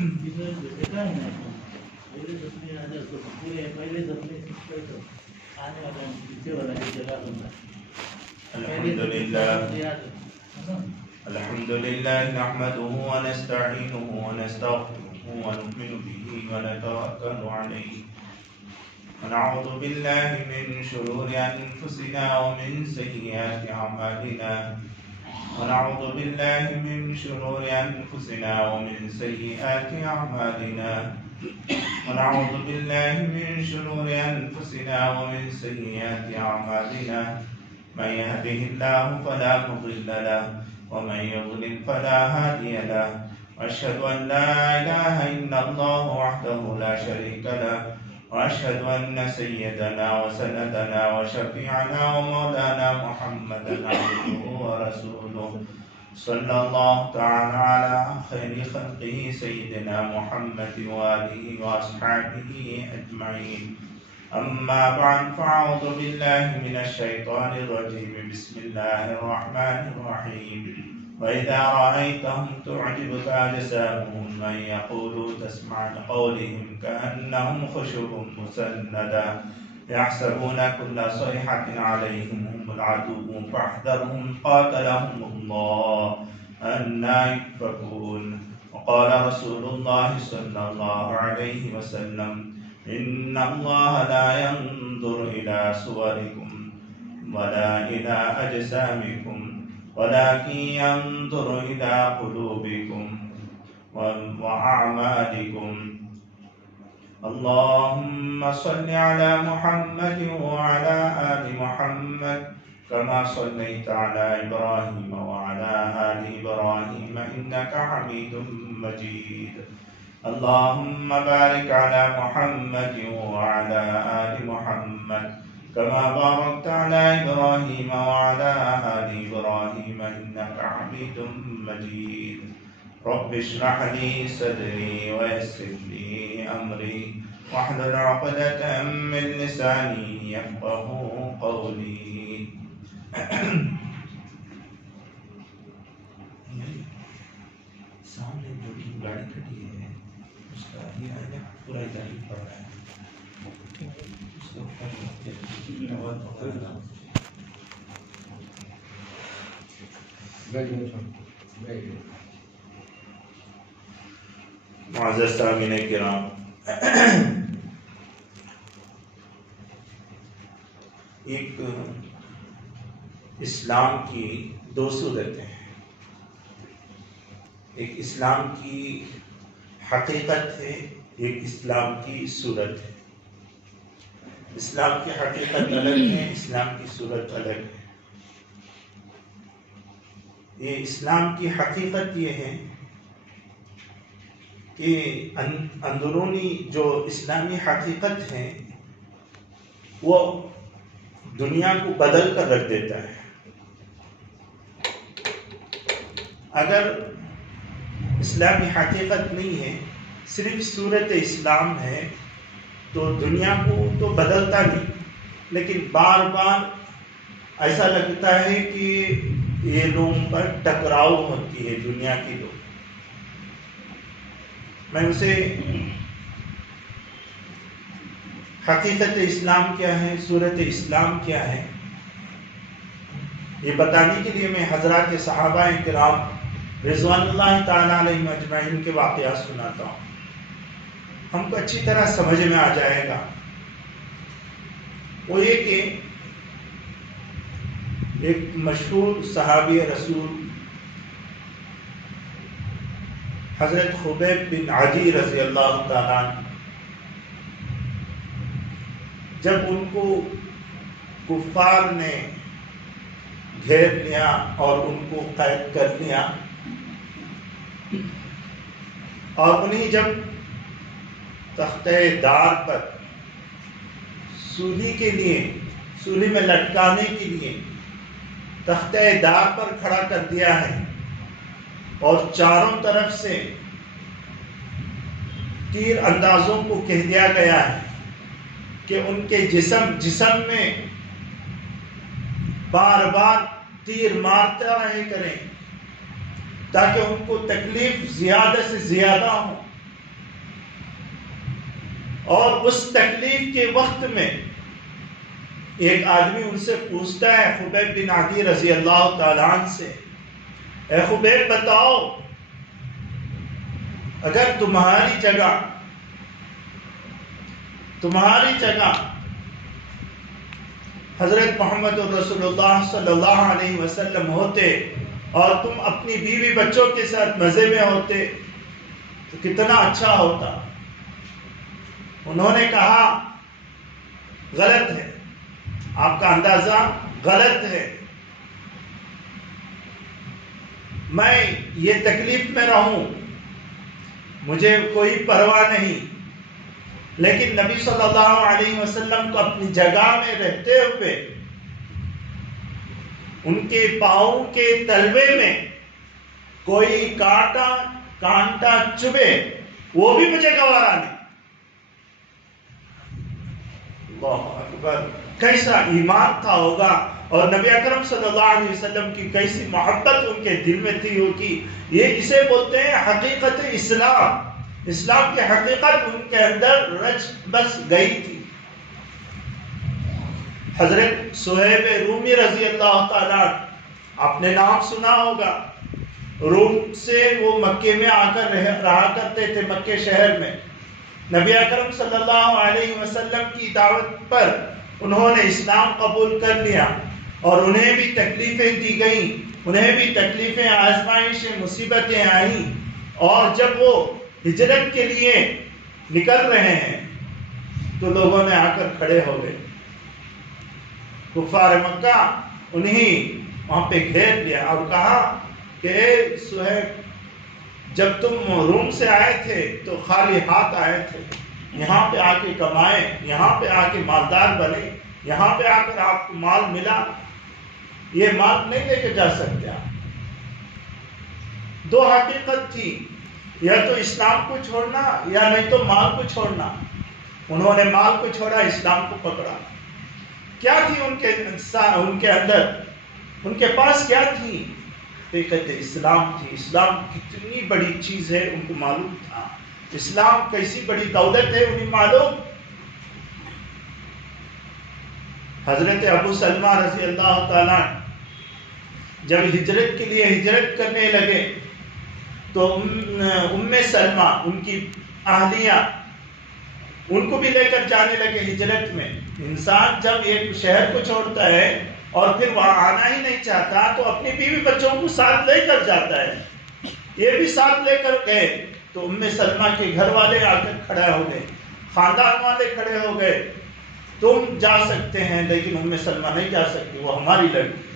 الحمد لله نحمده ونستعينه ونستغفره ونؤمن به ونتوكل عليه ونعوذ بالله من شرور أنفسنا ومن سيئات أعمالنا ونعوذ بالله من شرور أنفسنا ومن سيئات أعمالنا ونعوذ بالله من شرور أنفسنا ومن سيئات أعمالنا من يهده الله فلا مضل له ومن يضلل فلا هادي له وأشهد أن لا إله إلا الله وحده لا شريك له وأشهد أن سيدنا وسندنا وشفيعنا ومولانا محمدا عبده ورسوله صلى الله تعالى على خير خلقه سيدنا محمد وآله وأصحابه أجمعين أما بعد فأعوذ بالله من الشيطان الرجيم بسم الله الرحمن الرحيم وإذا رأيتهم تعجبك أجسامهم وإن يقولوا تسمع لقولهم كأنهم خشب مسندة يحسبون كل صيحة عليهم هم العدو فاحذرهم قاتلهم الله أنى يؤفكون وقال رسول الله صلى الله عليه وسلم إن الله لا ينظر إلى صوركم ولا إلى أجسامكم ولكن ينظر إلى قلوبكم وأعمالكم اللهم صل على محمد وعلى آل محمد كما صليت على إبراهيم وعلى آل إبراهيم إنك حميد مجيد اللهم بارك على محمد وعلى آل محمد كما باركت على إبراهيم وعلى آل إبراهيم إنك حميد مجيد رب اشرح لي صدري ويسر لي أمري واحلل عقدة من لساني يفقه قولي سامنے جو گاڑی کھڑی ہے اس کا یہ آئینہ پورا ادھر پڑ رہا ہے معزز سامعین کرام، ایک اسلام کی دو صورتیں ہیں، ایک اسلام کی حقیقت ہے، ایک اسلام کی صورت ہے۔ اسلام کی حقیقت الگ ہے، اسلام کی صورت الگ ہے۔ یہ اسلام کی حقیقت یہ ہے کہ اندرونی جو اسلامی حقیقت ہے وہ دنیا کو بدل کر رکھ دیتا ہے۔ اگر اسلامی حقیقت نہیں ہے، صرف صورت اسلام ہے، تو دنیا کو تو بدلتا نہیں، لیکن بار بار ایسا لگتا ہے کہ یہ لوگوں پر ٹکراؤ ہوتی ہے دنیا کی لوگ۔ میں اسے حقیقت اسلام کیا ہے، صورت اسلام کیا ہے، یہ بتانے کے لیے میں حضرات صحابہ کرام رضوان اللہ تعالیٰ علیہم اجمعین کے واقعات سناتا ہوں، ہم کو اچھی طرح سمجھ میں آ جائے گا۔ وہ یہ کہ ایک مشہور صحابی رسول حضرت خبیب بن عدی رضی اللہ تعالیٰ عنہ، جب ان کو کفار نے گھیر لیا اور ان کو قید کر لیا، اور انہیں جب تختہ دار پر سولی میں لٹکانے کے لیے تختہ دار پر کھڑا کر دیا ہے، اور چاروں طرف سے تیر اندازوں کو کہہ دیا گیا ہے کہ ان کے جسم میں بار بار تیر مارتے رہے کریں تاکہ ان کو تکلیف زیادہ سے زیادہ ہو، اور اس تکلیف کے وقت میں ایک آدمی ان سے پوچھتا ہے خبیب بن عدی رضی اللہ تعالیٰ عنہ سے، اے خبیب بتاؤ، اگر تمہاری جگہ حضرت محمد رسول اللہ صلی اللہ علیہ وسلم ہوتے اور تم اپنی بیوی بچوں کے ساتھ مزے میں ہوتے تو کتنا اچھا ہوتا۔ انہوں نے کہا غلط ہے، آپ کا اندازہ غلط ہے، میں یہ تکلیف میں رہوں مجھے کوئی پرواہ نہیں، لیکن نبی صلی اللہ علیہ وسلم کو اپنی جگہ میں رہتے ہوئے ان کے پاؤں کے تلوے میں کوئی کانٹا چبھے وہ بھی مجھے گوارا نہیں۔ اللہ اکبر، کیسا ایمان تھا ہوگا، اور نبی اکرم صلی اللہ علیہ وسلم کی کیسی محبت ان کے دل میں تھی ہوگی۔ یہ اسے بولتے ہیں حقیقت اسلام، اسلام کی حقیقت ان کے اندر رچ بس گئی تھی۔ حضرت صہیب رومی رضی اللہ تعالیٰ، آپ نے نام سنا ہوگا، روم سے وہ مکے میں آ کر رہا کرتے تھے، مکے شہر میں۔ نبی اکرم صلی اللہ علیہ وسلم کی دعوت پر انہوں نے اسلام قبول کر لیا، اور انہیں بھی تکلیفیں دی گئیں، انہیں بھی تکلیفیں، آزمائشیں، مصیبتیں آئیں، اور جب وہ ہجرت کے لیے نکل رہے ہیں تو لوگوں نے آ کر کھڑے ہو گئے، کفار مکہ انہیں وہاں پہ گھیر لیا اور کہا کہ اے صہیب، جب تم روم سے آئے تھے تو خالی ہاتھ آئے تھے، یہاں پہ آ کے کمائے، یہاں پہ آ کے مالدار بنے، یہاں پہ آ کر آپ کو مال ملا، یہ مال نہیں لے کے جا سکتے آپ۔ دو حقیقت تھی، یا تو اسلام کو چھوڑنا یا نہیں تو مال کو چھوڑنا۔ انہوں نے مال کو چھوڑا، اسلام کو پکڑا۔ کیا تھی ان کے اندر، ان کے پاس کیا تھی؟ حقیقت اسلام تھی۔ اسلام کتنی بڑی چیز ہے ان کو معلوم تھا، اسلام کیسی بڑی دولت ہے انہیں معلوم۔ حضرت ابو سلمہ رضی اللہ تعالیٰ جب ہجرت کے لیے ہجرت کرنے لگے تو ام سلمہ، ان کی اہلیہ، ان کو بھی لے کر جانے لگے ہجرت میں۔ انسان جب ایک شہر کو چھوڑتا ہے اور پھر وہاں آنا ہی نہیں چاہتا تو اپنی بیوی بچوں کو ساتھ لے کر جاتا ہے، یہ بھی ساتھ لے کر گئے۔ تو ام سلمہ کے گھر والے آ کر کھڑے ہو گئے، خاندان والے کھڑے ہو گئے، تم جا سکتے ہیں لیکن ام سلمہ نہیں جا سکتی، وہ ہماری لڑکی۔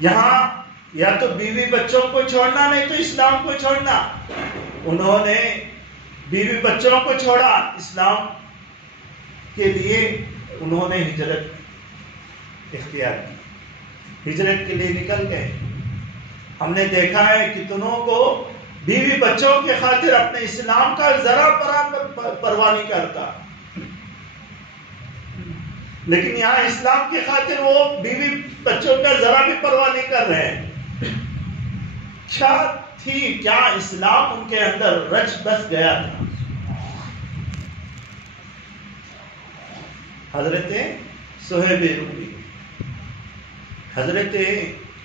یہاں یا تو بیوی بچوں کو چھوڑنا نہیں تو اسلام کو چھوڑنا۔ انہوں نے بیوی بچوں کو چھوڑا، اسلام کے لیے انہوں نے ہجرت اختیار کی، ہجرت کے لیے نکل گئے۔ ہم نے دیکھا ہے کتنوں کو بیوی بچوں کے خاطر اپنے اسلام کا ذرا برابر پرواہ نہیں کرتا، لیکن یہاں اسلام کی خاطر وہ بیوی بچوں کا ذرا بھی پرواہ نہیں کر رہے ہیں۔ کیا تھی، کیا اسلام ان کے اندر رچ بس گیا تھا۔ حضرت صہیب رومی، حضرت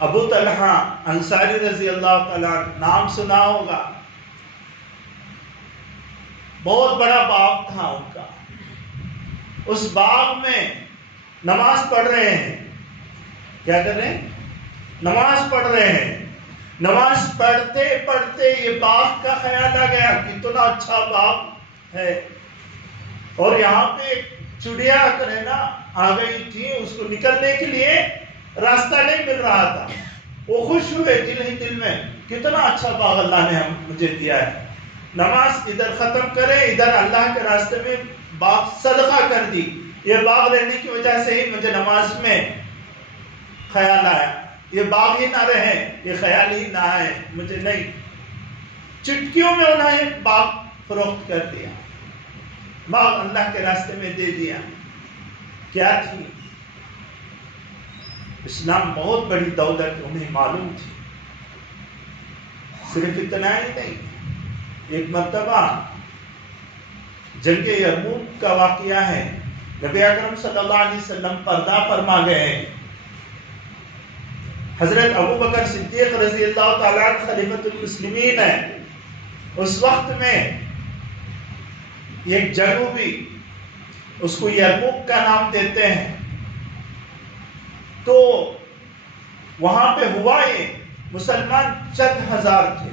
ابو طلحہ انصاری رضی اللہ تعالیٰ، نام سنا ہوگا، بہت بڑا باغ تھا ان کا، اس باغ میں نماز پڑھ رہے ہیں، کیا کر رہے ہیں؟ نماز پڑھ رہے ہیں۔ نماز پڑھتے پڑھتے یہ باغ کا خیال آ گیا، کتنا اچھا باغ ہے، اور یہاں پہ چڑیا کر ہے نا آ گئی تھی، اس کو نکلنے کے لیے راستہ نہیں مل رہا تھا۔ وہ خوش ہوئے دل ہی دل میں، کتنا اچھا باغ اللہ نے مجھے دیا ہے۔ نماز ادھر ختم کرے، ادھر اللہ کے راستے میں باغ صدقہ کر دی۔ یہ باغ رہنے کی وجہ سے ہی مجھے نماز میں خیال آیا، یہ باغ ہی نہ رہے، یہ خیال ہی نہ آئے مجھے، نہیں، چٹکیوں میں انہوں نے باغ فروخت کر دیا، باغ اللہ کے راستے میں دے دیا۔ کیا تھی؟ اسلام بہت بڑی دولت انہیں معلوم تھی۔ صرف اتنا ہی نہیں، ایک مرتبہ جنگ یرموک کا واقعہ ہے، نبی اکرم صلی اللہ علیہ وسلم پردہ فرما گئے ہیں، حضرت ابو بکر صدیق رضی اللہ تعالیٰ عنہ خلیفۃ المسلمین ہیں، اس وقت میں ایک جنوبی، اس کو یرموک کا نام دیتے ہیں، تو وہاں پہ ہوا یہ مسلمان چند ہزار تھے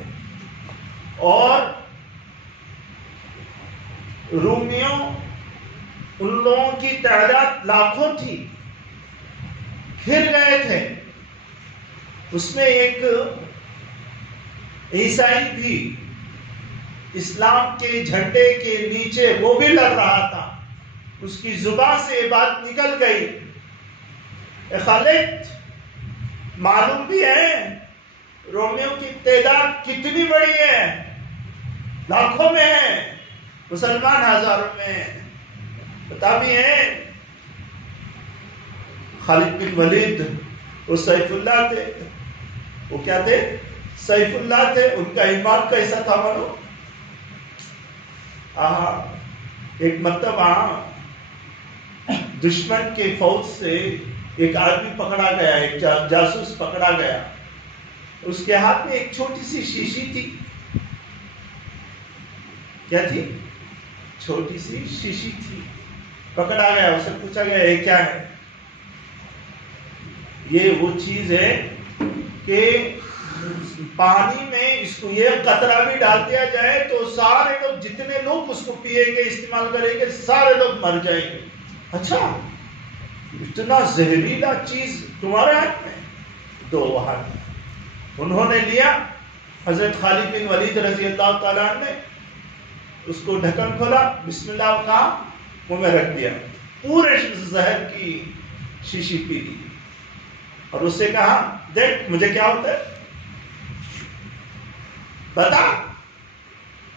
اور رومیوں ان لوگوں کی تعداد لاکھوں تھی، پھر گئے تھے، اس میں ایک عیسائی بھی اسلام کے جھنڈے کے نیچے وہ بھی لڑ رہا تھا، اس کی زبان سے یہ بات نکل گئی، اے خالد معلوم بھی ہے رومیوں کی تعداد کتنی بڑی ہے، لاکھوں میں ہے، مسلمان ہزاروں میں ہیں، پتا بھی ہے خالد بن ولید وہ سیف اللہ تھے، وہ کیا تھے؟ سیف اللہ تھے، ان کا ایمان کیسا تھا مانو؟ ایک مرتبہ دشمن کے فوج سے ایک آدمی پکڑا گیا، ایک جاسوس پکڑا گیا، اس کے ہاتھ میں ایک چھوٹی سی شیشی تھی، کیا تھی؟ چھوٹی سی شیشی تھی، پکڑا گیا، اسے پوچھا گیا یہ کیا ہے؟ یہ وہ چیز ہے کہ پانی میں اس کو یہ قطرہ بھی ڈال دیا جائے تو سارے لوگ، جتنے لوگ اس کو پیئیں گے استعمال کریں گے، سارے لوگ مر جائیں گے۔ اچھا اتنا زہریلا چیز تمہارے ہاتھ میں؟ دو ہاتھ انہوں نے لیا، حضرت خالد بن ولید رضی اللہ تعالیٰ عنہ نے اس کو ڈھکن کھولا، بسم اللہ کہا، منہ میں رکھ دیا، پورے زہر کی شیشی پی لی اور اس سے کہا دیکھ مجھے کیا ہوتا ہے، بتا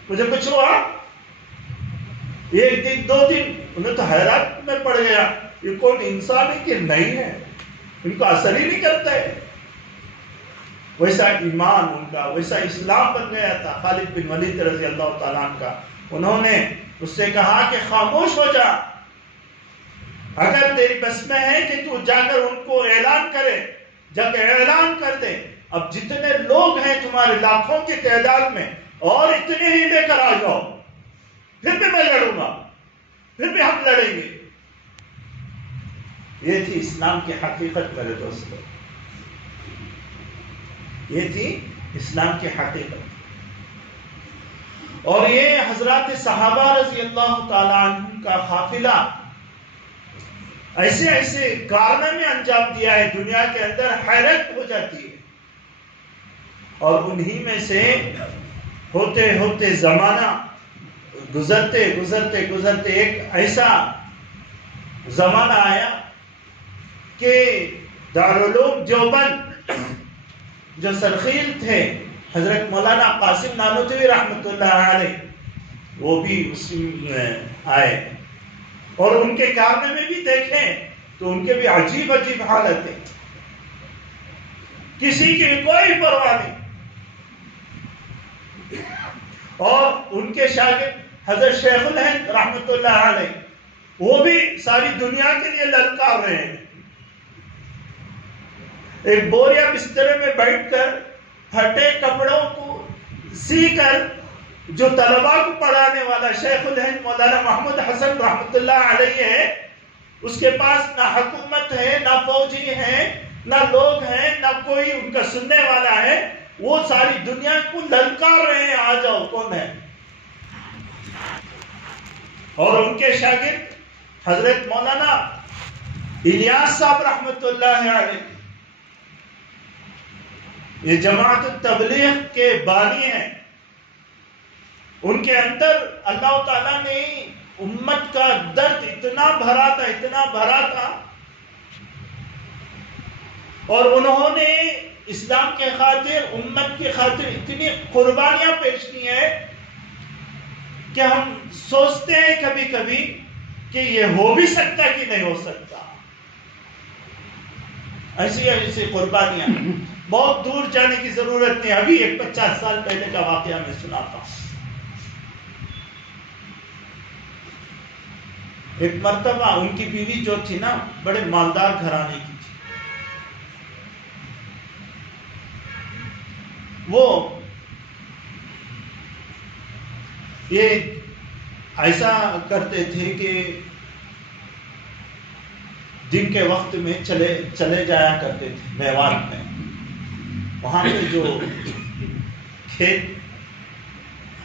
مجھے کچھ ہوا؟ ایک دن دو دن انہیں تو حیرت میں پڑ گیا، یہ کون انسان ہے کہ نہیں ہے، ان کو اثر ہی نہیں کرتا ہے۔ ویسا ایمان ان کا، ویسا اسلام بن گیا تھا خالد بن ولید رضی اللہ تعالیٰ عنہ کا۔ انہوں نے اس سے کہا کہ خاموش ہو جا، اگر تیری بس میں ہے کہ تو جا کر ان کو اعلان کرے، جا کے اعلان کر دے اب جتنے لوگ ہیں تمہارے لاکھوں کی تعداد میں اور اتنے ہی لے کر آ جاؤ، پھر بھی میں لڑوں گا، پھر بھی ہم لڑیں گے۔ یہ تھی اسلام کی حقیقت میرے دوستو، یہ تھی اسلام کی حقیقت۔ اور یہ حضرات صحابہ رضی اللہ تعالیٰ عنہ کا قافلہ ایسے ایسے کارنامے انجام دیا ہے، دنیا کے اندر حیرت ہو جاتی ہے۔ اور انہی میں سے ہوتے ہوتے زمانہ گزرتے گزرتے گزرتے ایک ایسا زمانہ آیا کہ دارالعلوم دیوبند جو سرخیل تھے حضرت مولانا قاسم نانوتوی رحمۃ اللہ علیہ، وہ بھی اس میں آئے اور ان کے کارنامے بھی دیکھیں تو ان کے بھی عجیب عجیب حالت ہے، کسی کی کوئی پرواہ نہیں۔ اور ان کے شاگرد حضرت شیخ الہند رحمۃ اللہ علیہ، وہ بھی ساری دنیا کے لیے للکار رہے ہیں۔ ایک بوریا بسترے میں بیٹھ کر پھٹے کپڑوں کو سی کر جو طلباء کو پڑھانے والا شیخ الہند مولانا محمود حسن رحمۃ اللہ علیہ ہے، اس کے پاس نہ حکومت ہے، نہ فوجی ہے، نہ لوگ ہیں، نہ کوئی ان کا سننے والا ہے، وہ ساری دنیا کو للکار رہے ہیں آ جاؤ کون ہے۔ اور ان کے شاگرد حضرت مولانا الیاس صاحب رحمۃ اللہ علیہ، یہ جماعت التبلیغ کے بانی ہیں، ان کے اندر اللہ تعالیٰ نے امت کا درد اتنا بھرا تھا، اتنا بھرا تھا، اور انہوں نے اسلام کے خاطر، امت کی خاطر اتنی قربانیاں پیش کی ہیں کہ ہم سوچتے ہیں کبھی کبھی کہ یہ ہو بھی سکتا کہ نہیں ہو سکتا۔ ایسی ایسی قربانیاں، بہت دور جانے کی ضرورت نہیں، ابھی ایک 50 سال پہلے کا واقعہ میں سناتا ہوں۔ ایک مرتبہ ان کی بیوی جو تھی نا بڑے مالدار گھرانے کی تھی. وہ یہ ایسا کرتے تھے کہ دن کے وقت میں چلے جایا کرتے تھے میوات میں. وہاں پہ جو کھیت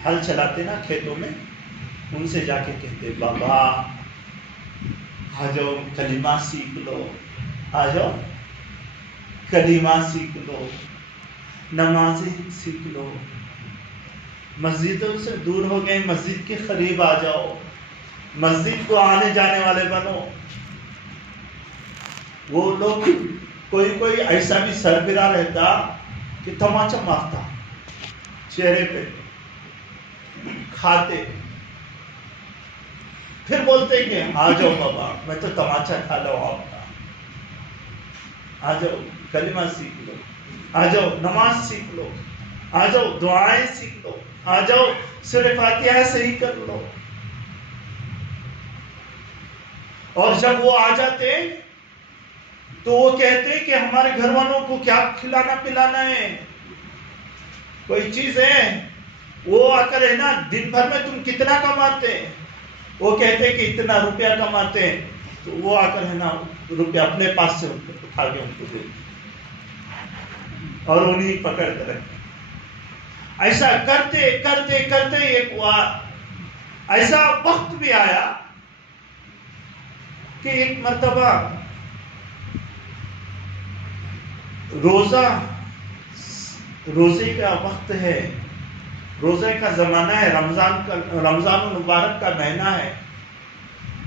ہل چلاتے نا کھیتوں میں، ان سے جا کے کہتے بابا آ جاؤ کلمہ سیکھ لو، آ جاؤ کلمہ سیکھ لو، نمازیں سیکھ لو، مسجدوں سے دور ہو گئے مسجد کے قریب آ جاؤ، مسجد کو آنے جانے والے بنو. وہ لوگ کوئی ایسا بھی سربراہ رہتا کہ تماچا مارتا چہرے پہ، کھاتے، پھر بولتے کہ آ جاؤ بابا میں تو تماچا کھا لو آپ کا، آ جاؤ کلمہ سیکھ لو، آ جاؤ نماز سیکھ لو، آ جاؤ دعائیں سیکھ لو، آ جاؤ سورہ فاتحہ صحیح کر لو. اور جب وہ آ جاتے تو وہ کہتے کہ ہمارے گھر والوں کو کیا کھلانا پلانا ہے، کوئی چیز ہے. وہ آ کر ہے نا دن بھر میں تم کتنا کماتے، وہ کہتے کہ اتنا روپیہ کماتے، تو وہ آ کر ہے نا روپیہ اپنے پاس سے اٹھا کے ان کو دے اور انہیں پکڑ کر رکھتے. ایسا کرتے کرتے کرتے ایک ایسا وقت بھی آیا کہ ایک مرتبہ روزے کا وقت ہے، روزے کا زمانہ ہے، رمضان المبارک کا مہینہ ہے.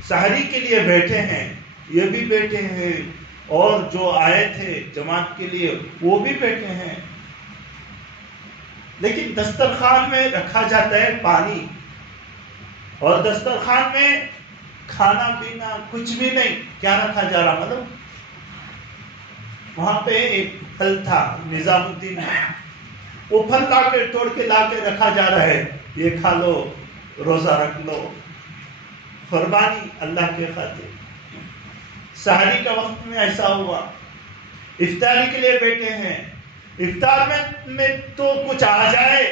سحری کے لیے بیٹھے ہیں، یہ بھی بیٹھے ہیں، اور جو آئے تھے جماعت کے لیے وہ بھی بیٹھے ہیں. لیکن دسترخوان میں رکھا جاتا ہے پانی، اور دسترخوان میں کھانا پینا کچھ بھی نہیں. کیا رکھا جا رہا؟ مطلب وہاں پہ ایک پھل تھا نظام الدین، وہ پھل توڑ کے لا کے رکھا جا رہا ہے، یہ کھا لو، روزہ رکھ لو، قربانی اللہ کے خاطر. سحری کا وقت میں ایسا ہوا، افطاری کے لیے بیٹھے ہیں، افطار میں تو کچھ آ جائے،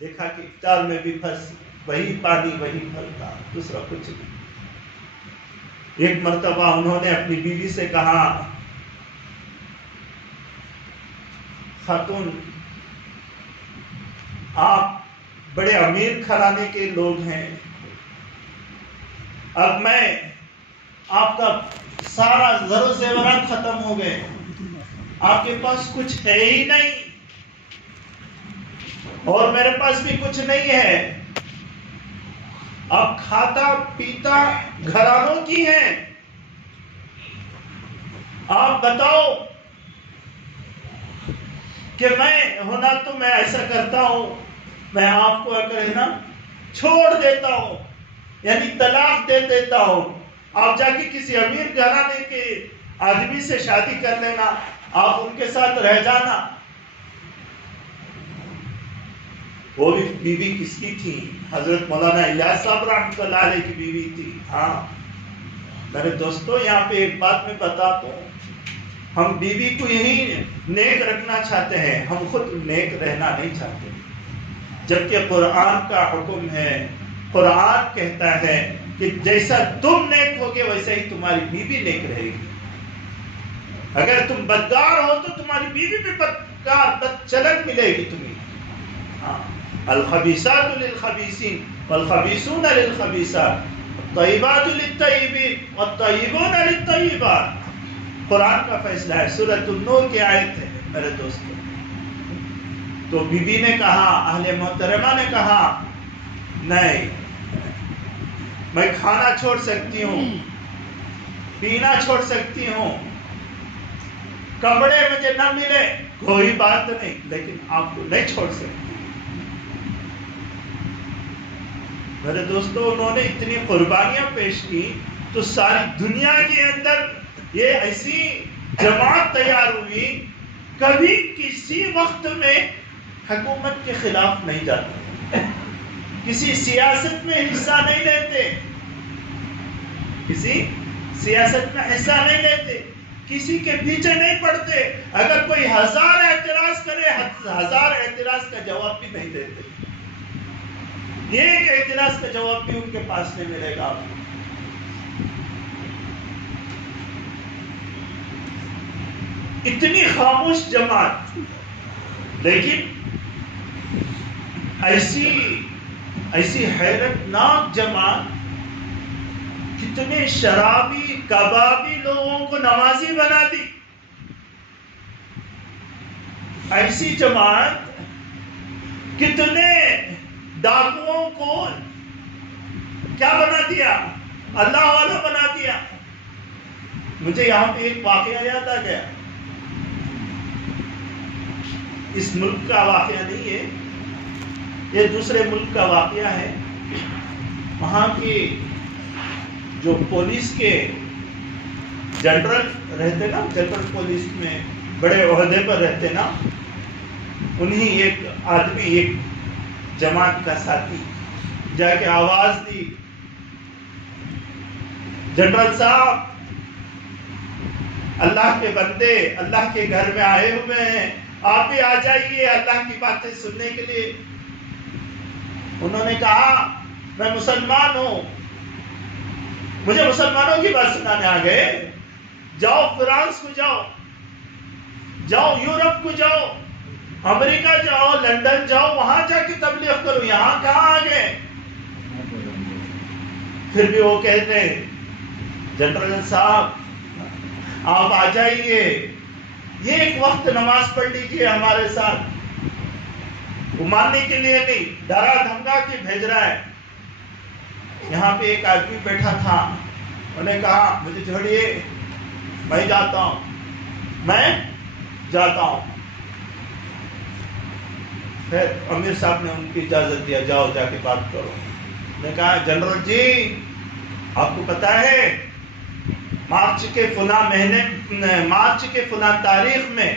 دیکھا کہ افطار میں بھی بس وہی پانی وہی پھل تھا، دوسرا کچھ نہیں. ایک مرتبہ انہوں نے اپنی بیوی سے کہا خاتون آپ بڑے امیر گھرانے کے لوگ ہیں، اب میں آپ کا سارا زر و زیورات ختم ہو گئے، آپ کے پاس کچھ ہے ہی نہیں اور میرے پاس بھی کچھ نہیں ہے، اب کھاتا پیتا گھرانوں کی ہیں، آپ بتاؤ کہ میں ہونا تو میں ایسا کرتا ہوں، میں آپ کو اگر نا چھوڑ دیتا ہوں، یعنی طلاق دے دیتا ہوں، آپ جا کے کسی امیر گھرانے کے آدمی سے شادی کر لینا، آپ ان کے ساتھ رہ جانا. وہ بھی بیوی کس کی تھی؟ حضرت مولانا الیاس صاحب رحمۃ اللہ علیہ کی بیوی تھی. ہاں میرے دوستو، یہاں پہ ایک بات میں بتاتا ہوں، ہم بیوی کو یہی نیک رکھنا چاہتے ہیں، ہم خود نیک رہنا نہیں چاہتے. جبکہ قرآن کا حکم ہے، قرآن کہتا ہے کہ جیسا تم نیک ہوگے ویسا ہی تمہاری بیوی نیک رہے گی. اگر تم بدکار ہو تو تمہاری بیوی بھی بدکار بدچلن ملے گی تمہیں. ہاں، الخبیثات للخبیثین والخبیثون للخبیثات الطیبات للطیبین والطیبون للطیبات. قرآن کا فیصلہ ہے، سورۃ النور کی آیت ہے میرے دوستو. تو بی بی نے کہا، اہل محترمہ نے کہا نہیں، میں کھانا چھوڑ سکتی ہوں، پینا چھوڑ سکتی ہوں، کپڑے مجھے نہ ملے کوئی بات نہیں، لیکن آپ کو نہیں چھوڑ سکتی. میرے دوستو، انہوں نے اتنی قربانیاں پیش کی تو ساری دنیا کے اندر یہ ایسی جماعت تیار ہوئی، کبھی کسی وقت میں حکومت کے خلاف نہیں جاتے، کسی سیاست میں حصہ نہیں لیتے، کسی سیاست میں حصہ نہیں لیتے، کسی کے پیچھے نہیں پڑتے، اگر کوئی 1000 اعتراض کرے 1000 اعتراض کا جواب بھی نہیں دیتے، ایک اعتراض کا جواب بھی ان کے پاس نہیں ملے گا. اتنی خاموش جماعت، لیکن ایسی حیرت ناک جماعت، کتنے شرابی کبابی لوگوں کو نمازی بنا دی. ایسی جماعت کتنے ڈاکوؤں کو کیا بنا دیا؟ اللہ والا بنا دیا. مجھے یہاں پہ ایک واقعہ یاد آ گیا. اس ملک کا واقعہ نہیں ہے، یہ دوسرے ملک کا واقعہ ہے. وہاں کی جو پولیس کے جنرل رہتے نا، جنرل پولیس میں بڑے عہدے پر رہتے نا، انہی ایک آدمی، ایک جماعت کا ساتھی جا کے آواز دی، جنرل صاحب اللہ کے بندے اللہ کے گھر میں آئے ہوئے ہیں، آپ بھی آ جائیے اللہ کی باتیں سننے کے لیے. انہوں نے کہا میں مسلمان ہوں، مجھے مسلمانوں کی بات سنانے آ گئے؟ جاؤ فرانس کو جاؤ، جاؤ یورپ کو جاؤ، امریکہ جاؤ، لندن جاؤ، وہاں جا کے تبلیغ کرو، یہاں کہاں آ گئے؟ پھر بھی وہ کہتے ہیں جنرل صاحب آپ آ جائیے، یہ ایک وقت نماز پڑھ لیجیے ہمارے ساتھ. وہ ماننے کے لیے نہیں، ڈرا دھمکا کے بھیج رہا ہے. یہاں پہ ایک آدمی بیٹھا تھا، انہوں نے کہا مجھے چھوڑیے، میں جاتا ہوں، میں جاتا ہوں. پھر امیر صاحب نے ان کی اجازت دیا، جاؤ جا کے بات کرو. نے کہا جنرل جی آپ کو پتا ہے مارچ کے فلاں مہینے، مارچ کے فلاں تاریخ میں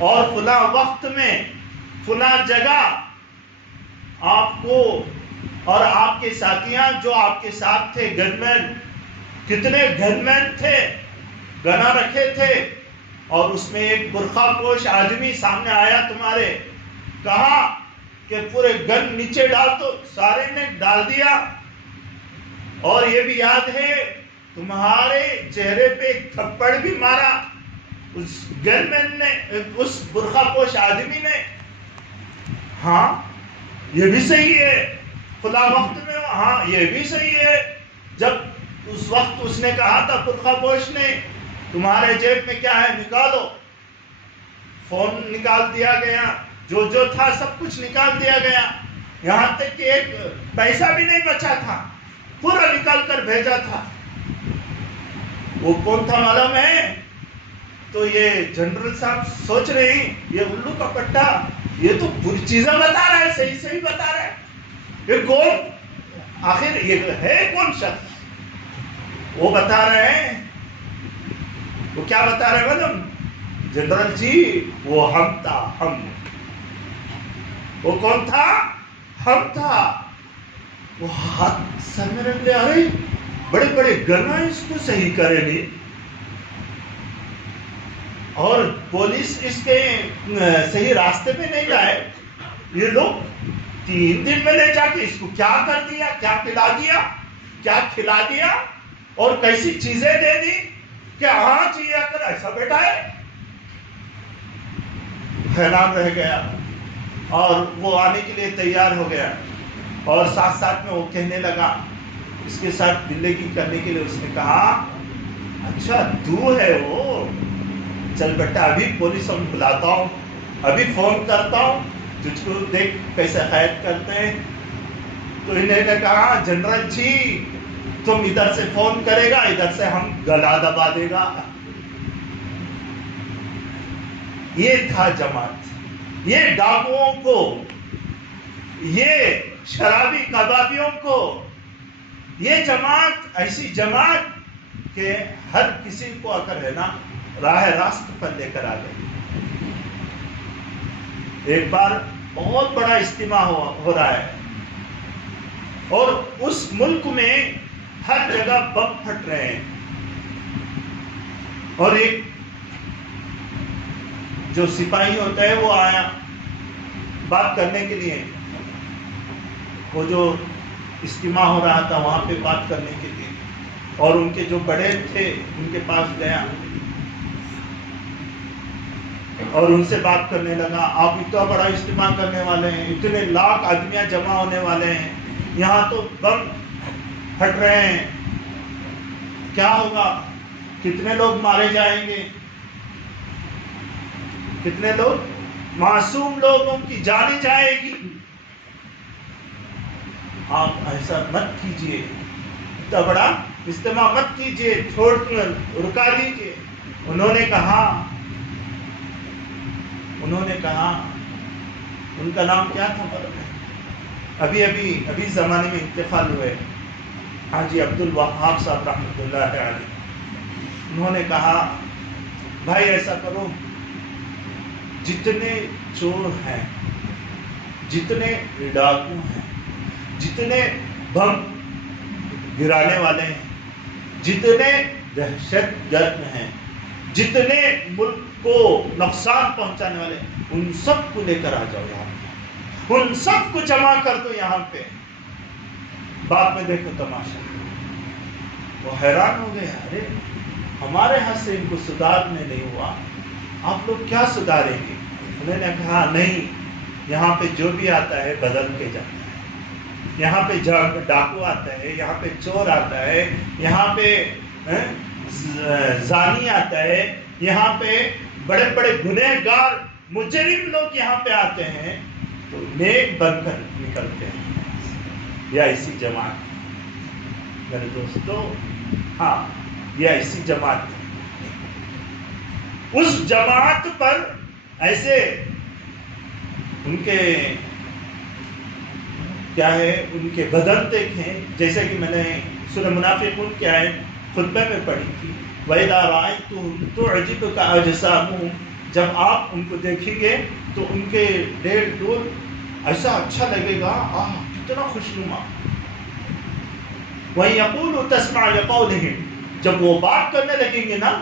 اور فلاں وقت میں فلاں جگہ آپ کو اور آپ کے ساتھیاں جو آپ کے ساتھ تھے، گن مین، کتنے گن مین تھے، گنا رکھے تھے، اور اس میں ایک برقع پوش آدمی سامنے آیا تمہارے، کہا کہ پورے گن نیچے ڈال، تو سارے نے ڈال دیا. اور یہ بھی یاد ہے تمہارے چہرے پہ ایک تھپڑ بھی مارا اس گن مین نے، اس برقع پوش آدمی نے. ہاں یہ بھی صحیح ہے، فلاں وقت میں، ہاں یہ بھی صحیح ہے. جب اس وقت اس نے کہا تھا برقع پوش نے تمہارے جیب میں کیا ہے نکالو، فون نکال دیا گیا، جو تھا سب کچھ نکال دیا گیا، یہاں تک کہ ایک پیسہ بھی نہیں بچا تھا، پورا نکال کر بھیجا تھا. وہ کون تھا معلوم ہے؟ تو یہ جنرل صاحب سوچ رہے ہیں یہ الو کا پٹا، یہ تو بری چیزیں بتا رہا ہے، صحیح بتا رہا ہے، یہ کون آخر یہ ہے کون شخص؟ وہ بتا رہے ہیں، وہ کیا بتا رہے ہیں معلوم؟ جنرل جی وہ ہم تھا، ہم. وہ کون تھا؟ ہم تھا. وہ ہاتھ سر میں رکھ لے، ارے بڑے بڑے گنا اس کو صحیح کرے نہیں، اور پولیس اس کے صحیح راستے پہ نہیں لائے. یہ لوگ 3 دن میں لے جا کے اس کو کیا کر دیا، کیا پلا دیا، کیا کھلا دیا، اور کیسی چیزیں دے دی کہ ہاں جی آ کر ایسا بیٹا ہے. حیران رہ گیا اور وہ آنے کے لیے تیار ہو گیا، اور ساتھ ساتھ میں وہ کہنے لگا، اس کے ساتھ زندگی کرنے کے لیے اس نے کہا اچھا تو ہے وہ، چل بیٹا ابھی پولیس ہم بلاتا ہوں، ابھی فون کرتا ہوں، تجھ کو دیکھ کیسے قید کرتے ہیں. تو انہیں نے کہا جنرل جی تم ادھر سے فون کرے گا، ادھر سے ہم گلا دبا دے گا. یہ تھا جماعت، یہ ڈاکوؤں کو، یہ شرابی کبابیوں کو، یہ جماعت ایسی جماعت کہ ہر کسی کو اگر ہے نا راہ راست پر لے کر آ گئی. ایک بار بہت بڑا اجتماع ہو رہا ہے، اور اس ملک میں ہر جگہ بم پھٹ رہے ہیں. اور ایک جو سپاہی ہوتا ہے وہ آیا بات کرنے کے لیے، وہ جو اجتماع ہو رہا تھا وہاں پہ بات کرنے کے لیے، اور ان کے جو بڑے تھے ان کے پاس گیا اور ان سے بات کرنے لگا. آپ اتنا بڑا اجتماع کرنے والے ہیں، اتنے لاکھ آدمیاں جمع ہونے والے ہیں، یہاں تو بم پھٹ رہے ہیں، کیا ہوگا؟ کتنے لوگ مارے جائیں گے؟ کتنے لوگ؟ معصوم لوگوں کی جانی جائے گی. آپ ایسا مت کیجئے، اتنا بڑا اجتماع مت کیجئے، رکا دیجئے. انہوں نے کہا ان کا نام کیا تھا معلوم ہے؟ ابھی زمانے میں انتقال ہوئے حاجی عبد الوہاب صاحب رحمۃ اللہ علیہ. انہوں نے کہا بھائی ایسا کرو، جتنے چور ہیں، جتنے ڈاکو ہیں، جتنے بم گرانے والے ہیں، جتنے دہشت گرد ہیں، جتنے ملک کو نقصان پہنچانے والے ہیں، ان سب کو لے کر آ جاؤ یہاں پہ، ان سب کو جمع کر دو یہاں پہ. بعد میں دیکھو تماشا. وہ حیران ہو گئے، ارے ہمارے ہاتھ سے ان کو سدھارنے نہیں ہوا، آپ لوگ کیا سدھاریں گے؟ انہوں نے کہا نہیں، یہاں پہ جو بھی آتا ہے بدل کے جاتا ہے. یہاں پہ ڈاکو آتا ہے، یہاں پہ چور آتا ہے، یہاں پہ زانی آتا ہے، یہاں پہ بڑے بڑے گنہگار مجرم لوگ یہاں پہ آتے ہیں تو نیک بن کر نکلتے ہیں. یا اسی جماعت میرے دوستو، ہاں یا اسی جماعت، اس جماعت پر ایسے ان کے کیا ہے، ان کے بدن دیکھیں، جیسے کہ میں نے سورہ منافقون کی آیت خطبے میں پڑھی تھی، وَإِذَا رَأَيْتُمْ تُعْجِبُكَ أَجْسَامُهُمْ. جب آپ ان کو دیکھیں گے تو ان کے ڈیڑھ ڈول ایسا اچھا لگے گا، کتنا خوشنما. وَإِن يَقُولُوا تَسْمَعْ لِقَوْلِهِمْ. جب وہ بات کرنے لگیں گے نا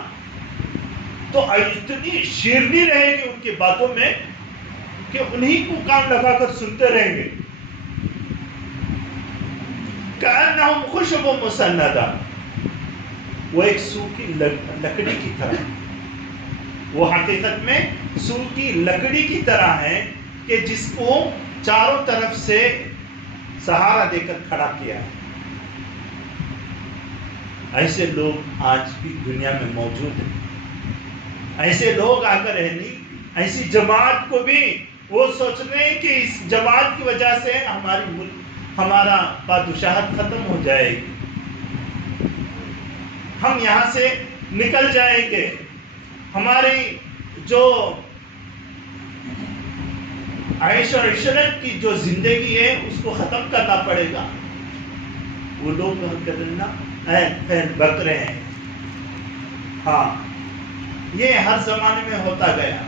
تو اتنی شیرنی رہے گی ان کی باتوں میں کہ انہی کو کان لگا کر سنتے رہیں گے. كَأَنَّهُمْ خُشُبٌ مُسَنَّدَةٌ. وہ ایک سو کی لکڑی کی طرح، وہ حقیقت میں سو کی لکڑی کی طرح ہے کہ جس کو چاروں طرف سے سہارا دے کر کھڑا کیا ہے. ایسے لوگ آج بھی دنیا میں موجود ہیں. ایسے لوگ آ کر رہنی، ایسی جماعت کو بھی وہ سوچ رہے ہیں کہ اس جماعت کی وجہ سے ہمارا بادشاہت ختم ہو جائے گی، ہم یہاں سے نکل جائیں گے، ہماری جو عیش و عشرت کی جو زندگی ہے اس کو ختم کرنا پڑے گا. وہ لوگ کرنا بک رہے ہیں. ہاں یہ ہر زمانے میں ہوتا گیا.